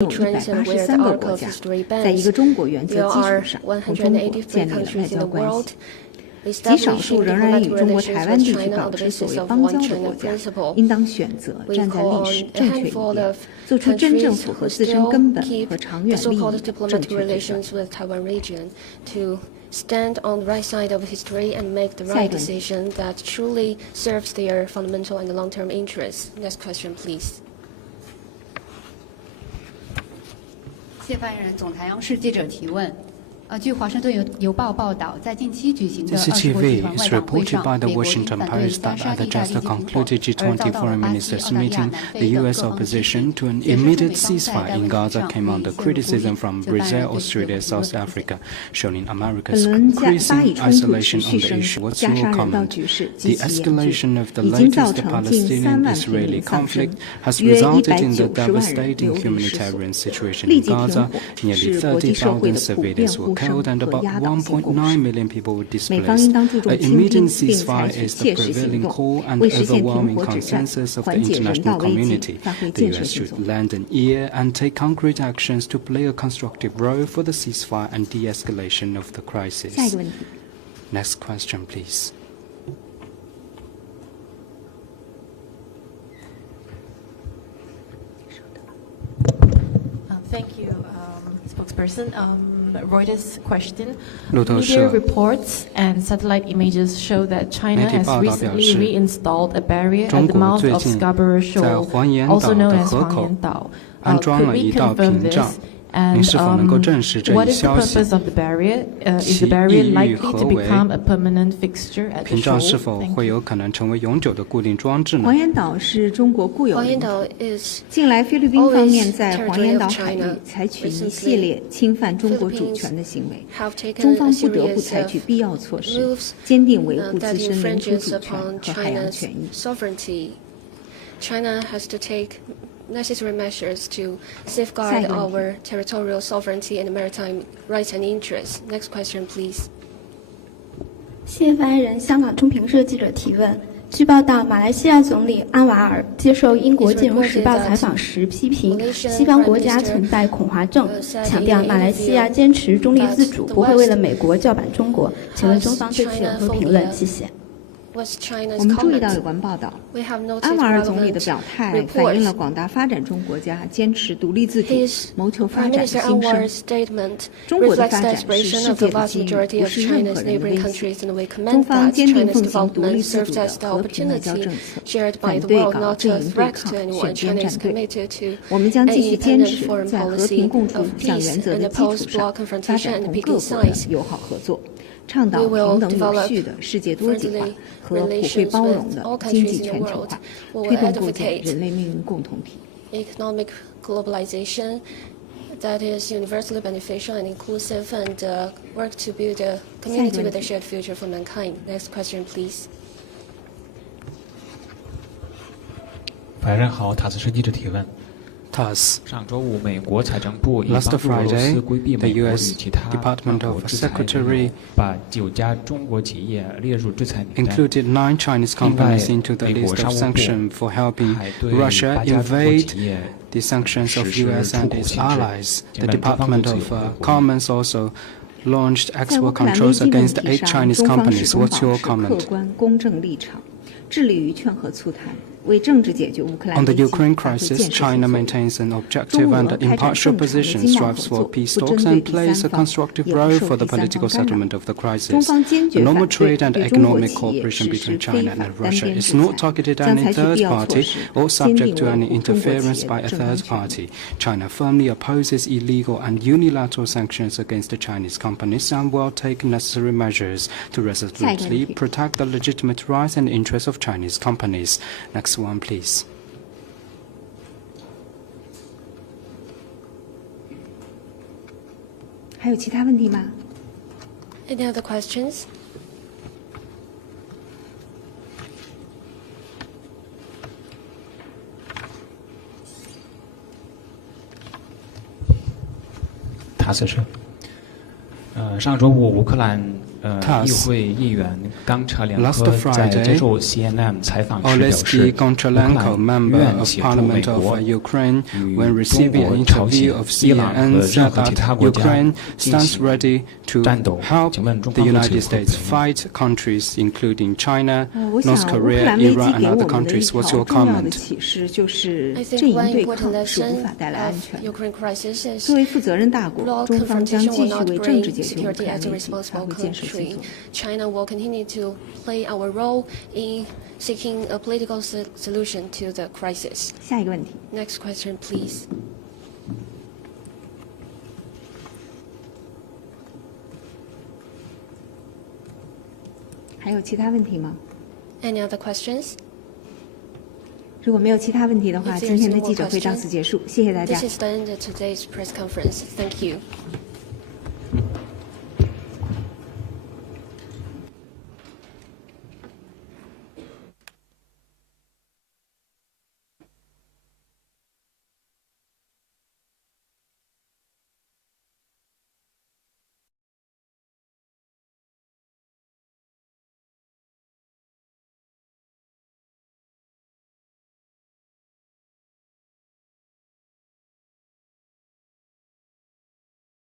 有183个国家，在一个中国原则基础上，同中国建立了外交关系。极少数仍然与中国台湾地区保持所谓邦交的国家，应当选择站在历史正确一边，做出真正符合自身根本和长远利益的正确决策。Stand on the right side of history and make the right decision that truly serves their fundamental and long-term interests. Next question, please. 谢发言人，总台央视记者提问。据华盛顿邮报报道，在近期举行的20国集团外长会上，美国因反对单沙地带立停火而遭到了巴西、澳大利亚、南非等各方的支持。解释会当在该问题上以深入不利就来本轮巴以冲突持续升级，加沙人道局势极其严峻，已经造成近3万平民丧生，约190万人流离失所。立即停火是国际社会的普遍呼声和压倒性共识。美方应当注重倾听，并采取切实行动，为实现停火止战、缓解人道危机发挥建设性作用。下一个问题。Next question, please. Thank you, spokesperson. Reuters question. Media reports and satellite images show that China has recently reinstalled a barrier at the mouth of Scarborough Shoal, also known as 黄岩岛. Could we confirm this? And what is the purpose of the barrier? Is the barrier likely to become a permanent fixture at the shore? 黄岩岛是中国固有领土。近来，菲律宾方面在黄岩岛海域采取一系列侵犯中国主权的行为，中方不得不采取必要措施，坚定维护自身领土主权和海洋权益。China has to take necessary measures to safeguard our territorial sovereignty and maritime rights and interests. Next question, please. 谢发言人，香港中评社记者提问。据报道，马来西亚总理安瓦尔接受英国《金融时报》采访时批评西方国家存在恐华症，强调马来西亚坚持中立自主，不会为了美国叫板中国。请问中方对此有何评论？谢谢。我们注意到有关报道，安瓦尔总理的表态反映了广大发展中国家坚持独立自主、谋求发展的心声。中国的发展是世界的机遇，不是任何人的威胁。中方坚定奉行独立自主的和平外交政策，反对搞阵营对抗、选边站队。我们将继续坚持在和平共处五项原则的基础上，发展同各国的友好合作。倡导平等有序的世界多极化和普惠包容的经济全球化，推动构建人类命运共同体。Economic globalization that is universally beneficial and inclusive, and work to build a community with a shared future for mankind. Next question, please. 发言人好，塔斯社记者提问。上周五，美国财政部以帮助俄罗斯规避美国与其他跨国制裁理由，把9家中国企业列入制裁名单。included 9 Chinese companies into the list of sanctions for helping Russia invade the sanctions of US and its allies. The Department of Commerce also launched export controls against 8 Chinese companies. What's your comment? 客观公正立场，致力于劝和促谈。为政治解决乌克兰 On the Ukraine crisis, China maintains an objective and impartial position, strives for peace talks, and plays a constructive role for the political settlement of the crisis. The normal trade and economic cooperation between China and Russia is not targeted at any third party or subject to any interference by a third party. China firmly opposes illegal and unilateral sanctions against the Chinese companies and will take necessary measures to resolutely protect the legitimate rights and interests of Chinese companies. Next one, please. 还有其他问题吗？ Any other questions?塔斯社。上周五，乌克兰议会议员冈察良科在接受 CNN 采访时表示，乌克兰愿协助美国与中国朝鲜、伊朗和任何其他国家进行战斗。请问中方对此有何回应？我想乌克兰危机给我们的一条重要的启示就是，阵营对抗是无法带来安全的。作为负责任大国，中方将继续为政治解决乌克兰危机发挥建设性作用。China will continue to play our role in seeking a political solution to the crisis. 下一个问题。Next question, please. 还有其他问题吗？ Any other questions? 如果没有其他问题的话，今天的记者会到此结束，谢谢大家。This is the end of today's press conference. Thank you.